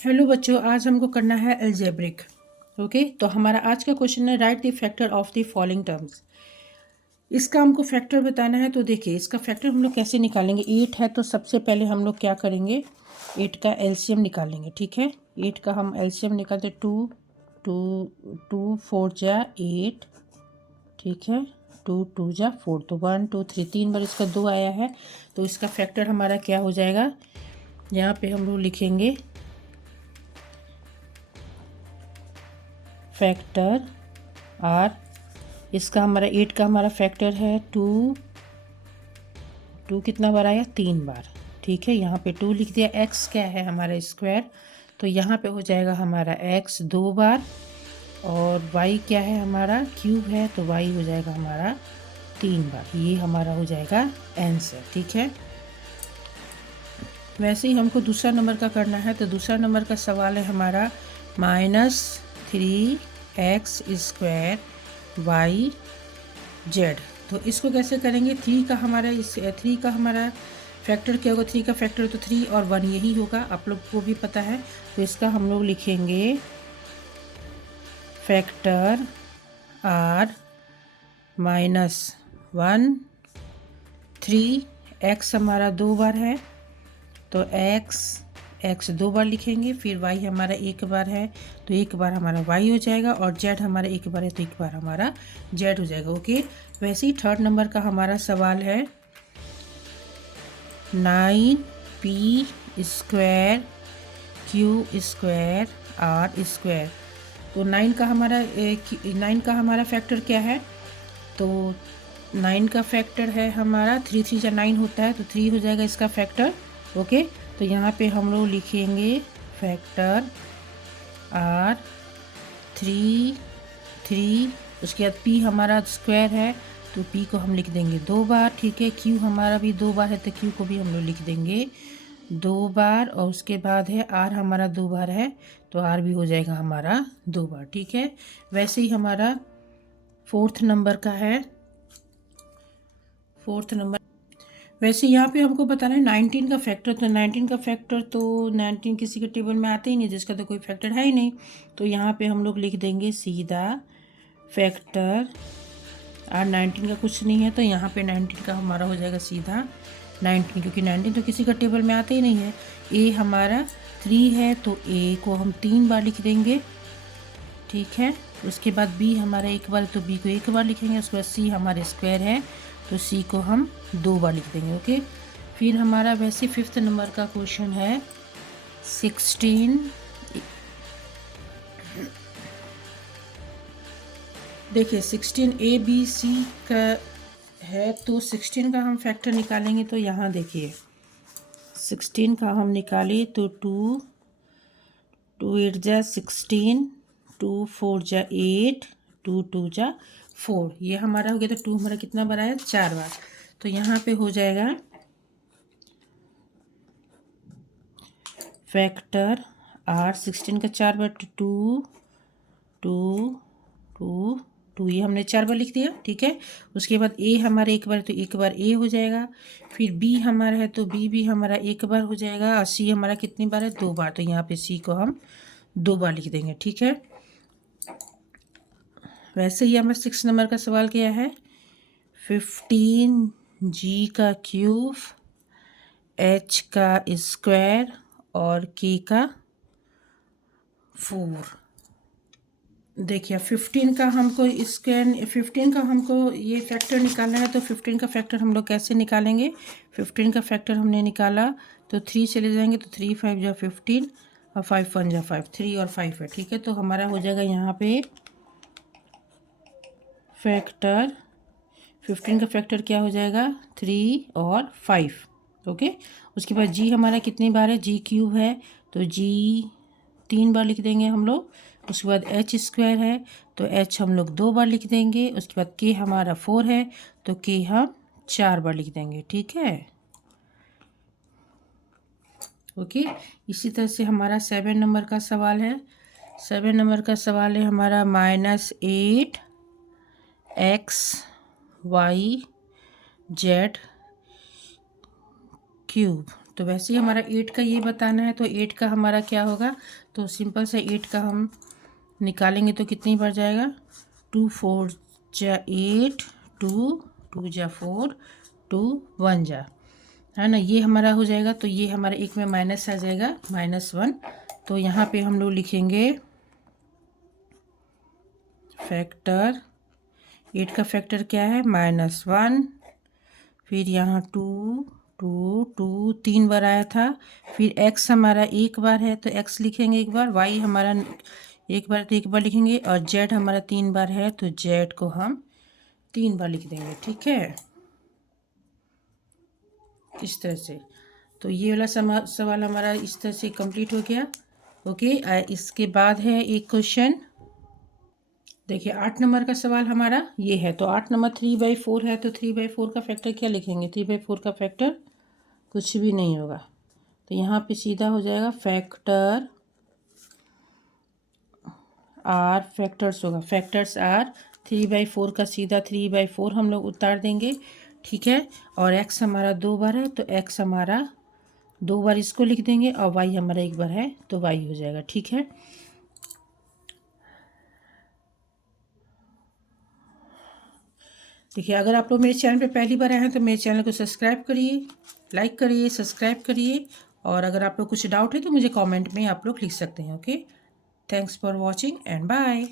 Hello बच्चों, आज हमको करना है अलजेब्रिक। ओके, तो हमारा आज का क्वेश्चन है right the factor of the following terms. इसका हमको फैक्टर बताना है। तो देखिए, इसका फैक्टर हम लोग कैसे निकालेंगे। 8 है तो सबसे पहले हम लोग क्या करेंगे, 8 का एलसीएम निकालेंगे। ठीक है, 8 का हम एलसीएम निकालते, 2 4 8। ठीक है, 2 2 4, तो 1 2 3 3 बार इसका 2 आया है। तो इसका फैक्टर हमारा क्या हो जाएगा, यहाँ पे हम लोग लिखेंगे फैक्टर आर। इसका हमारा 8 का हमारा फैक्टर है 2 कितना बार आया, 3 बार। ठीक है, यहाँ पे 2 लिख दिया। x क्या है हमारा स्क्वायर, तो यहाँ पे हो जाएगा हमारा x 2 बार। और y क्या है हमारा, क्यूब है, तो y हो जाएगा हमारा 3 बार। ये हमारा हो जाएगा आंसर। ठीक है, वैसे ही हमको दूसरा नंबर का करना है। तो दूसरा नंबर का सवाल है हमारा -3x² YZ। तो इसको कैसे करेंगे, 3 का हमारा फैक्टर क्या होगा, 3 का फैक्टर तो 3 और 1 यही होगा, आप लोग को भी पता है। तो इसका हम लोग लिखेंगे फैक्टर R -1 3। x हमारा 2 बार है तो x 2 बार लिखेंगे। फिर y हमारा 1 बार है तो 1 बार हमारा y हो जाएगा। और z हमारा 1 बार है तो 1 बार हमारा z हो जाएगा। ओके, वैसे ही थर्ड नंबर का हमारा सवाल है 9p² Q² R²। तो 9 का हमारा फैक्टर क्या है, तो 9 का फैक्टर है हमारा 3 3 जा 9 होता है, तो 3 हो जाएगा इसका फैक्टर। ओके, तो यहाँ पे हम लोग लिखेंगे फैक्टर R 3 3। उसके बाद p हमारा स्क्वायर है तो p को हम लिख देंगे 2 बार। ठीक है, q हमारा भी 2 बार है तो q को भी हम लोग लिख देंगे 2 बार। और उसके बाद है r हमारा 2 बार है तो r भी हो जाएगा हमारा 2 बार। ठीक है, वैसे ही हमारा फोर्थ नंबर का है। फोर्थ नंबर वैसे यहाँ पे हमको बताना है 19 का फैक्टर। तो 19 का फैक्टर तो 19 किसी के टेबल में आते ही नहीं, जिसका तो कोई फैक्टर है ही नहीं। तो यहाँ पे हम लोग लिख देंगे सीधा फैक्टर और 19 का कुछ नहीं है तो यहाँ पे 19 का हमारा हो जाएगा सीधा 19, क्योंकि 19 तो किसी का टेबल में आते ही नहीं है। ए हमारा 3 है तो ए को हम 3 बार लिख देंगे। ठीक है, उसके बाद बी हमारा 1 बार तो बी को 1 बार लिखेंगे। उसके बाद सी हमारे स्क्वायर है तो सी को हम 2 बार लिख देंगे। ओके, फिर हमारा वैसे फिफ्थ नंबर का क्वेश्चन है 16। देखिए 16 ABC का है तो 16 का हम फैक्टर निकालेंगे। तो यहाँ देखिए 16 का हम निकाले तो 2 2 8 जा 16, 2 4 जा 8, 2 2 जा 4। ये हमारा हो गया। तो 2 हमारा कितना बार आया, 4 बार। तो यहाँ पे हो जाएगा फैक्टर R 16 का 4 बार, 2 2 2 2, ये हमने 4 बार लिख दिया। ठीक है, उसके बाद A हमारा 1 बार तो 1 बार A हो जाएगा। फिर B हमारा है तो B भी हमारा 1 बार हो जाएगा। और C हमारा कितनी बार है, 2 बार, तो यहाँ पे C को हम 2 बार लिख देंगे। ठीक है, वैसे ही हमारा 6 नंबर का सवाल क्या है 15G का क्यूब H का स्क्वायर और K का 4। देखिए 15 का हमको ये फैक्टर निकालना है। तो 15 का फैक्टर हम लोग कैसे निकालेंगे, 15 का फैक्टर हमने निकाला तो 3 चले जाएंगे तो 3 5 जा 15 और 5 1 जा 5, 3 और 5 है। ठीक है, तो हमारा हो जाएगा यहाँ पे फैक्टर 15 का फैक्टर क्या हो जाएगा, 3 और 5। ओके, उसके बाद जी हमारा कितनी बार है, जी क्यूब है तो जी 3 बार लिख देंगे हम लोग। उसके बाद एच स्क्वायर है तो एच हम लोग 2 बार लिख देंगे। उसके बाद के हमारा 4 है तो के हम 4 बार लिख देंगे। ठीक है, ओके। इसी तरह से हमारा 7 नंबर का सवाल है। 7 नंबर का सवाल है हमारा -8XYZ क्यूब। तो वैसे ही हमारा 8 का ये बताना है, तो 8 का हमारा क्या होगा, तो सिंपल से 8 का हम निकालेंगे तो कितनी बार जाएगा, 2 4 जा 8, 2 2 जा 4, 2 1 जा, है ना, ये हमारा हो जाएगा। तो ये हमारा एक में माइनस आ जाएगा, -1। तो यहाँ पे हम लोग लिखेंगे फैक्टर, 8 का फैक्टर क्या है, -1। फिर यहाँ 2 2 2 3 बार आया था। फिर x हमारा एक बार है तो x लिखेंगे एक बार, y हमारा एक बार तो एक बार लिखेंगे, और z हमारा 3 बार है तो z को हम 3 बार लिख देंगे। ठीक है, इस तरह से। तो ये वाला सवाल हमारा इस तरह से कंप्लीट हो गया। ओके, इसके बाद है एक क्वेश्चन, देखिए 8 नंबर का सवाल हमारा ये है। तो 8 नंबर 3/4 है, तो 3/4 का फैक्टर क्या लिखेंगे, 3/4 का फैक्टर कुछ भी नहीं होगा, तो यहाँ पे सीधा हो जाएगा फैक्टर आर, फैक्टर्स होगा, फैक्टर्स आर 3/4 का सीधा 3/4 हम लोग उतार देंगे। ठीक है, और x हमारा 2 बार है तो x हमारा 2 बार इसको लिख देंगे, और y हमारा एक बार है तो y हो जाएगा। ठीक है, देखिए अगर आप लोग मेरे चैनल पे पहली बार आए हैं तो मेरे चैनल को सब्सक्राइब करिए, लाइक करिए, सब्सक्राइब करिए, और अगर आप लोग कुछ डाउट है तो मुझे कमेंट में आप लोग लिख सकते हैं। Okay, thanks for watching and bye.